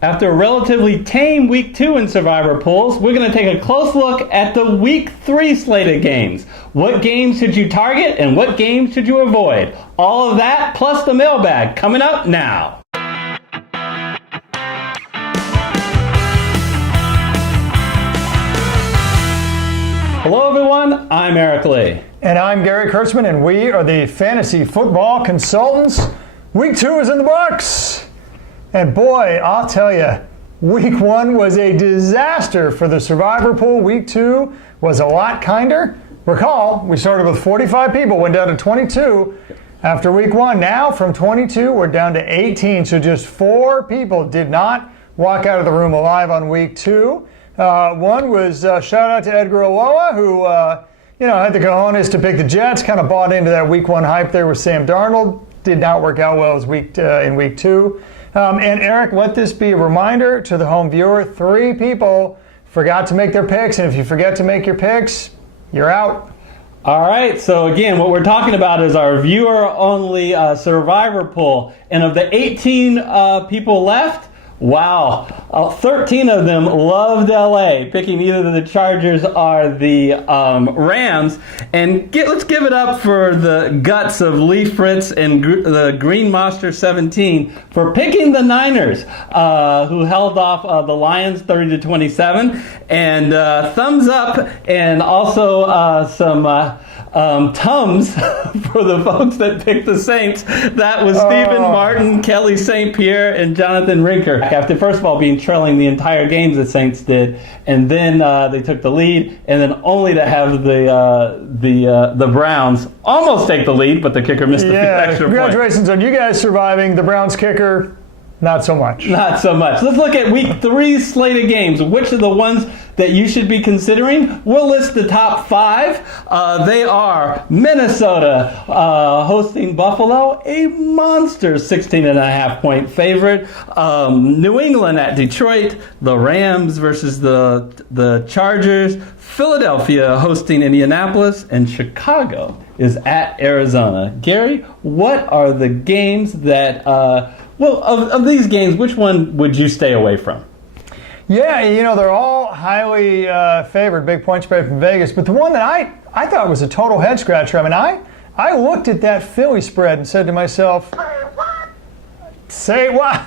After a relatively tame Week 2 in Survivor Pools, we're going to take a close look at the Week 3 slate of games. What games should you target and what games should you avoid? All of that plus the mailbag coming up now. Hello everyone, I'm Eric Lee. And I'm Gary Kurtzman, and we are the Fantasy Football Consultants. Week 2 is in the books. And boy, I'll tell you, Week 1 was a disaster for the Survivor Pool. Week 2 was a lot kinder. Recall, we started with 45 people, went down to 22 after Week 1. Now, from 22, we're down to 18. So just 4 people did not walk out of the room alive on Week 2. One was shout out to Edgar Aloa, who had the cojones to pick the Jets, kind of bought into that Week 1 hype there with Sam Darnold. Did not work out well in Week 2. And Eric, let this be a reminder to the home viewer. 3 people forgot to make their picks, and if you forget to make your picks, you're out. All right, so again, what we're talking about is our viewer-only Survivor Pool. And of the 18 people left, wow, 13 of them loved LA, picking either the Chargers or the Rams. And let's give it up for the guts of Lee Fritz and the Green Monster 17 for picking the Niners, who held off the Lions 30-27. And thumbs up, and also some Tums for the folks that picked the Saints. That was Stephen Martin, Kelly St. Pierre, and Jonathan Rinker. After first of all being trailing the entire games the Saints did, and then they took the lead, and then only to have the Browns almost take the lead, but the kicker missed the extra point. Congratulations on you guys surviving. The Browns kicker, not so much. Not so much. Let's look at Week 3 slate of games. Which are the ones that you should be considering? We'll list the top 5. They are Minnesota hosting Buffalo, a monster 16.5 point favorite. New England at Detroit, the Rams versus the Chargers, Philadelphia hosting Indianapolis, and Chicago is at Arizona. Gary, what are the games that, of these games, which one would you stay away from? Yeah, they're all highly favored, big point spread from Vegas. But the one that I thought was a total head scratcher, I looked at that Philly spread and said to myself, say what?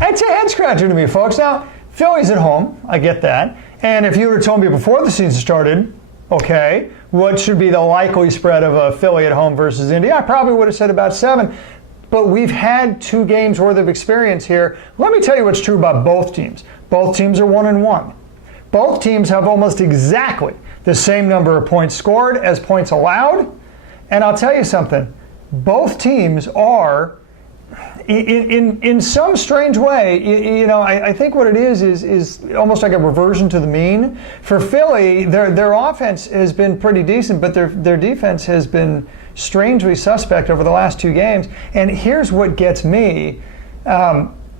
It's a head scratcher to me, folks. Now, Philly's at home, I get that. And if you would have told me before the season started, okay, what should be the likely spread of a Philly at home versus Indy? I probably would have said about 7. But we've had 2 games worth of experience here. Let me tell you what's true about both teams. Both teams are 1-1. Both teams have almost exactly the same number of points scored as points allowed. And I'll tell you something. Both teams are, in some strange way, I think what it is almost like a reversion to the mean. For Philly, their offense has been pretty decent, but their defense has been strangely suspect over the last 2 games. And here's what gets me.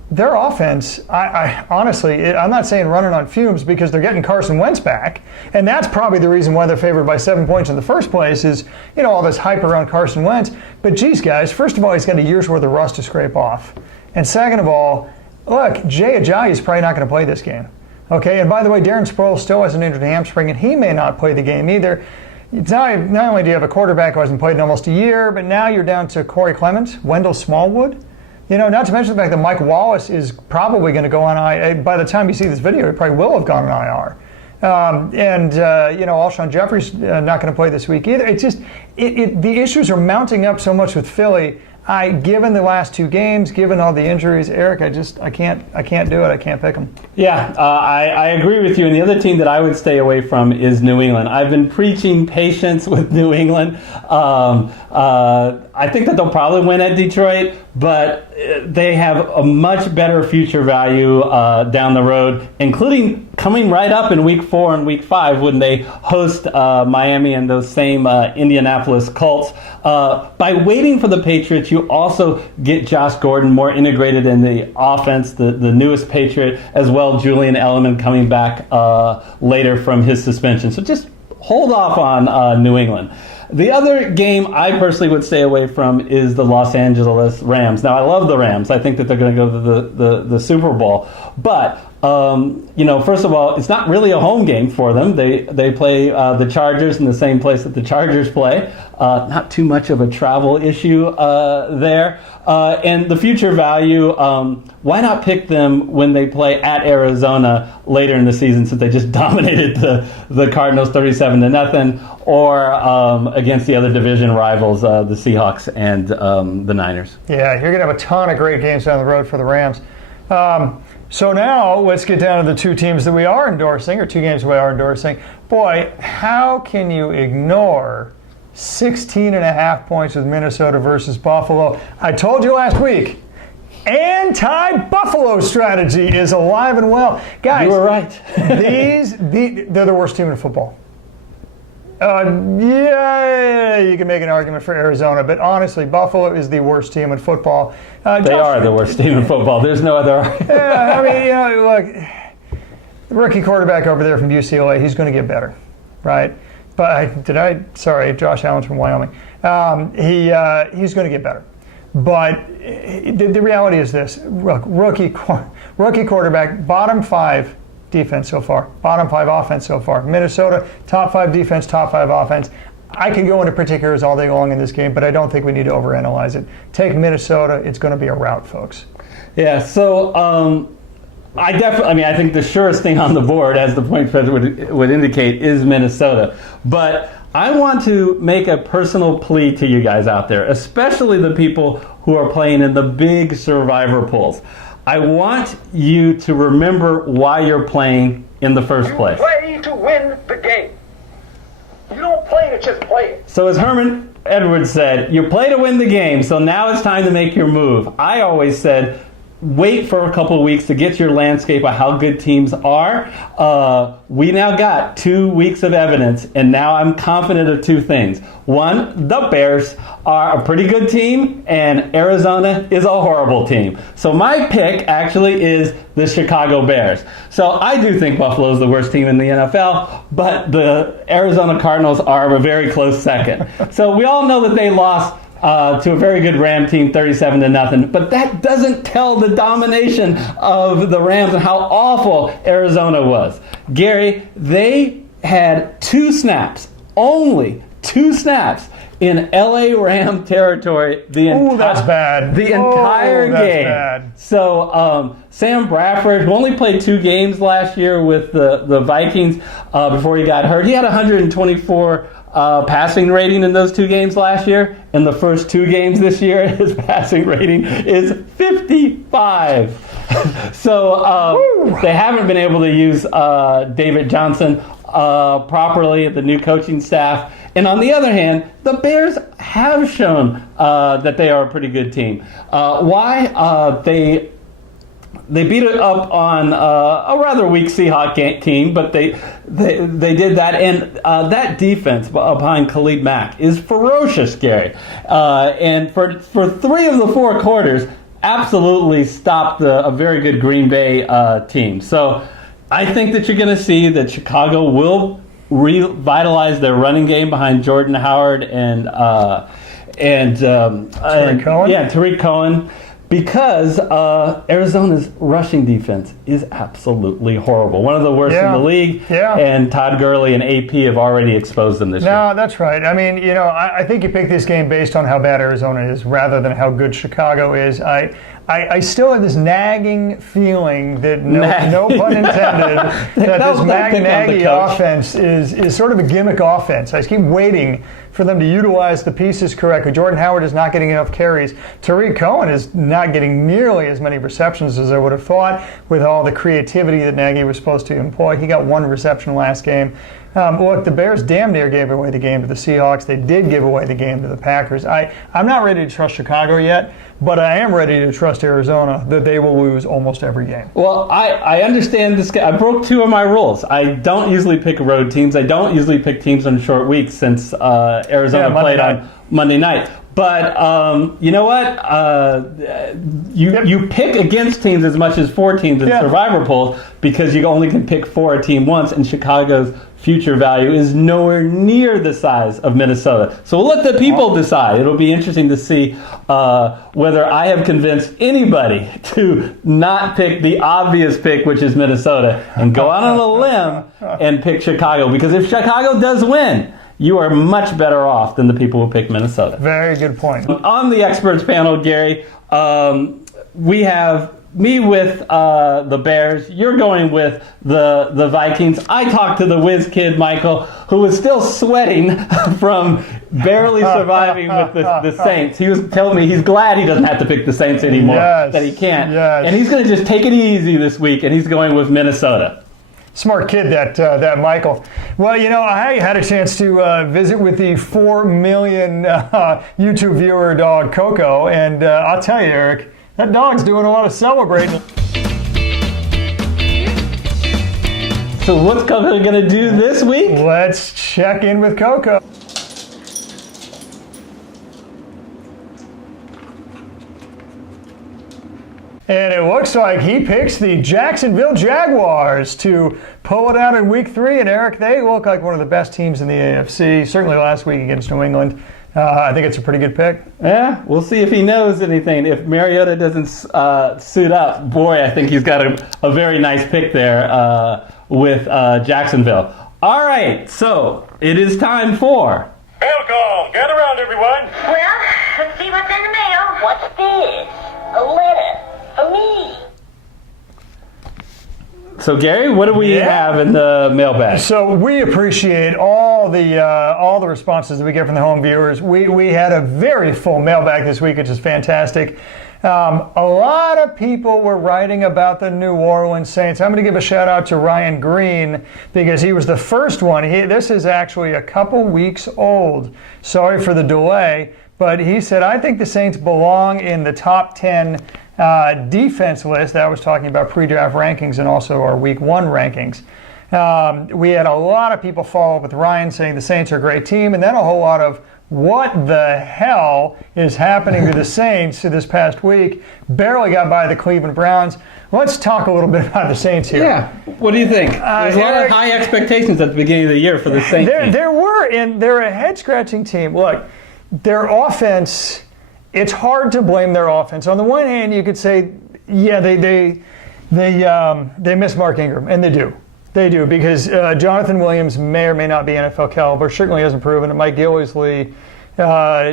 Their offense, I honestly, I'm not saying running on fumes because they're getting Carson Wentz back. And that's probably the reason why they're favored by 7 points in the first place is, all this hype around Carson Wentz. But geez, guys, first of all, he's got a year's worth of rust to scrape off. And second of all, look, Jay Ajayi is probably not going to play this game. Okay, and by the way, Darren Sproles still has an injured hamstring, and he may not play the game either. Not only do you have a quarterback who hasn't played in almost a year, but now you're down to Corey Clement, Wendell Smallwood. Not to mention the fact that Mike Wallace is probably going to go on IR. By the time you see this video, he probably will have gone on IR. Alshon Jeffrey's not going to play this week either. It's just, the issues are mounting up so much with Philly. Given the last 2 games, given all the injuries, Eric, I can't do it. I can't pick them. Yeah, I agree with you. And the other team that I would stay away from is New England. I've been preaching patience with New England. I think that they'll probably win at Detroit, but they have a much better future value down the road, including coming right up in Week 4 and Week 5 when they host Miami and those same Indianapolis Colts. By waiting for the Patriots, you also get Josh Gordon more integrated in the offense, the newest Patriot, as well Julian Edelman coming back later from his suspension. So just hold off on New England. The other game I personally would stay away from is the Los Angeles Rams. Now, I love the Rams. I think that they're going to go to the Super Bowl. But, first of all, it's not really a home game for them. They play the Chargers in the same place that the Chargers play. Not too much of a travel issue there. And the future value, why not pick them when they play at Arizona later in the season, since they just dominated the Cardinals 37-0, or against the other division rivals, the Seahawks and the Niners. Yeah, you're going to have a ton of great games down the road for the Rams. So now let's get down to the two teams that we are endorsing, or two games we are endorsing. Boy, how can you ignore 16.5 points with Minnesota versus Buffalo? I told you last week, anti-Buffalo strategy is alive and well. Guys, you were right. they're the worst team in football. Yeah, you can make an argument for Arizona, but honestly, Buffalo is the worst team in football. They are the worst team in football. There's no other argument. Yeah, I mean, look, the rookie quarterback over there from UCLA, he's going to get better, right? But Josh Allen's from Wyoming. He's going to get better. But the reality is this: look, rookie quarterback, bottom 5 defense so far, bottom 5 offense so far. Minnesota, top 5 defense, top 5 offense. I can go into particulars all day long in this game, but I don't think we need to overanalyze it. Take Minnesota; it's going to be a rout, folks. Yeah. So. I think the surest thing on the board, as the point spread would indicate, is Minnesota. But I want to make a personal plea to you guys out there, especially the people who are playing in the big survivor pools. I want you to remember why you're playing in the first place. You play to win the game. You don't play to just play it. So as Herman Edwards said, you play to win the game, so now it's time to make your move. I always said, wait for a couple of weeks to get your landscape of how good teams are. We now got 2 weeks of evidence, and now I'm confident of 2 things. One, the Bears are a pretty good team, and Arizona is a horrible team. So my pick actually is the Chicago Bears. So I do think Buffalo is the worst team in the NFL, but the Arizona Cardinals are a very close second. So we all know that they lost to a very good Ram team, 37-0. But that doesn't tell the domination of the Rams and how awful Arizona was. Gary, they had 2 snaps, only 2 snaps in LA Ram territory That's bad. The entire game. Bad. So Sam Bradford, who only played 2 games last year with the Vikings before he got hurt, he had 124 passing rating in those 2 games last year. In the first 2 games this year, his passing rating is 55. So they haven't been able to use David Johnson properly, the new coaching staff. And on the other hand, the Bears have shown that they are a pretty good team. Why? They beat it up on a rather weak Seahawks team, but they did that, and that defense behind Khalid Mack is ferocious, Gary. And for 3 of the 4 quarters, absolutely stopped a very good Green Bay team. So I think that you're going to see that Chicago will revitalize their running game behind Jordan Howard and Tariq Cohen. Yeah, Tariq Cohen. Because Arizona's rushing defense is absolutely horrible. One of the worst in the league. Yeah. And Todd Gurley and AP have already exposed them this year. No, that's right. I mean, I think you picked this game based on how bad Arizona is rather than how good Chicago is. I still have this nagging feeling that, no pun intended, that this Nagy offense is sort of a gimmick offense. I just keep waiting for them to utilize the pieces correctly. Jordan Howard is not getting enough carries. Tariq Cohen is not getting nearly as many receptions as I would have thought with all the creativity that Nagy was supposed to employ. He got 1 reception last game. Look, the Bears damn near gave away the game to the Seahawks. They did give away the game to the Packers. I'm not ready to trust Chicago yet, but I am ready to trust Arizona that they will lose almost every game. Well, I understand this. I broke 2 of my rules. I don't usually pick road teams. I don't usually pick teams on short weeks since Arizona played on Monday night. But you know what? You pick against teams as much as 4 teams in survivor polls because you only can pick for a team once, and Chicago's future value is nowhere near the size of Minnesota. So we'll let the people decide. It'll be interesting to see whether I have convinced anybody to not pick the obvious pick, which is Minnesota, and go out on a limb and pick Chicago. Because if Chicago does win, you are much better off than the people who pick Minnesota. Very good point. On the experts panel, Gary, we have me with the Bears. You're going with the Vikings. I talked to the whiz kid, Michael, who was still sweating from barely surviving with the Saints. He was telling me he's glad he doesn't have to pick the Saints anymore, that he can't. Yes. And he's going to just take it easy this week, and he's going with Minnesota. Smart kid, that Michael. Well, I had a chance to visit with the 4 million YouTube viewer dog, Coco, and I'll tell you, Eric, that dog's doing a lot of celebrating. So what's Coco going to do this week? Let's check in with Coco. And it looks like he picks the Jacksonville Jaguars to pull it out in Week 3. And Eric, they look like one of the best teams in the AFC, certainly last week against New England. I think it's a pretty good pick. Yeah, we'll see if he knows anything. If Mariota doesn't suit up, boy, I think he's got a very nice pick there with Jacksonville. All right, so it is time for... Welcome! Gather around, everyone! Well, let's see what's in the mail. What's this? A letter for me. So, Gary, what do we have in the mailbag? So we appreciate all the responses that we get from the home viewers. We had a very full mailbag this week, which is fantastic. A lot of people were writing about the New Orleans Saints. I'm going to give a shout out to Ryan Green because he was the first one. This is actually a couple weeks old. Sorry for the delay, but he said, I think the Saints belong in the top 10 defense list. That was talking about pre-draft rankings and also our Week 1 rankings. We had a lot of people follow up with Ryan saying the Saints are a great team, and then a whole lot of what the hell is happening to the Saints this past week. Barely got by the Cleveland Browns. Let's talk a little bit about the Saints here. Yeah, what do you think? There's a lot of high expectations at the beginning of the year for the Saints. There were, and they're a head-scratching team. Look, their offense, it's hard to blame their offense. On the one hand, you could say, yeah, they miss Mark Ingram, and they do. They do, because Jonathan Williams may or may not be NFL caliber. Certainly hasn't proven it. Mike Gillislee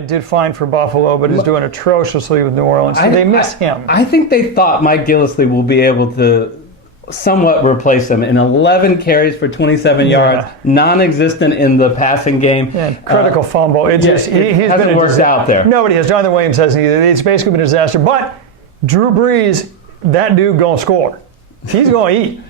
did fine for Buffalo, but is doing atrociously with New Orleans. So they miss him. I think they thought Mike Gillislee will be able to somewhat replace him. In 11 carries for 27 yards, non-existent in the passing game. Yeah, critical fumble. It just he's hasn't been worked out there. Nobody has. Jonathan Williams hasn't either. It's basically been a disaster. But Drew Brees, that dude gonna score. He's gonna eat.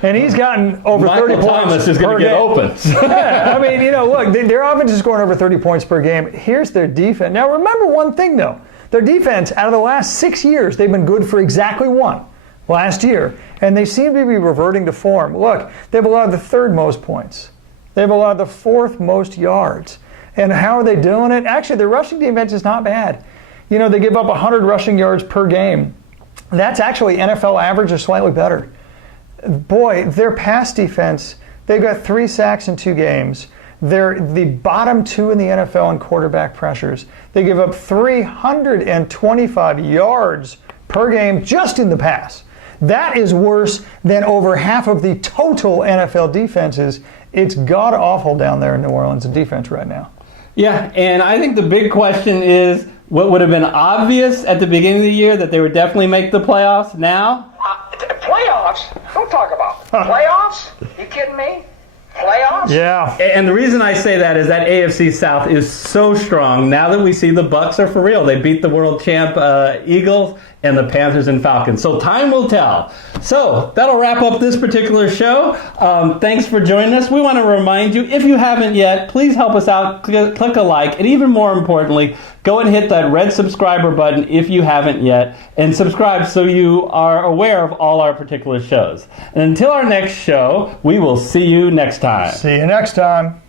And he's gotten over Michael 30 points Thomas is going to get open. Yeah, I mean, look, their offense is scoring over 30 points per game. Here's their defense. Now, remember one thing, though. Their defense, out of the last 6 years, they've been good for exactly one last year. And they seem to be reverting to form. Look, they've allowed the 3rd most points. They've allowed the 4th most yards. And how are they doing it? Actually, their rushing defense is not bad. They give up 100 rushing yards per game. That's actually NFL average or slightly better. Boy, their pass defense, they've got 3 sacks in 2 games. They're the bottom 2 in the NFL in quarterback pressures. They give up 325 yards per game just in the pass. That is worse than over half of the total NFL defenses. It's god-awful down there in New Orleans in defense right now. Yeah, and I think the big question is what would have been obvious at the beginning of the year that they would definitely make the playoffs now? Playoffs? Don't talk about playoffs. You kidding me? Playoffs? Yeah. And the reason I say that is that AFC South is so strong. Now that we see the Bucs are for real. They beat the world champ Eagles and the Panthers and Falcons. So time will tell. So that'll wrap up this particular show. Thanks for joining us. We want to remind you, if you haven't yet, please help us out. Click a like. And even more importantly, go and hit that red subscriber button if you haven't yet. And subscribe so you are aware of all our particular shows. And until our next show, we will see you next time. See you next time.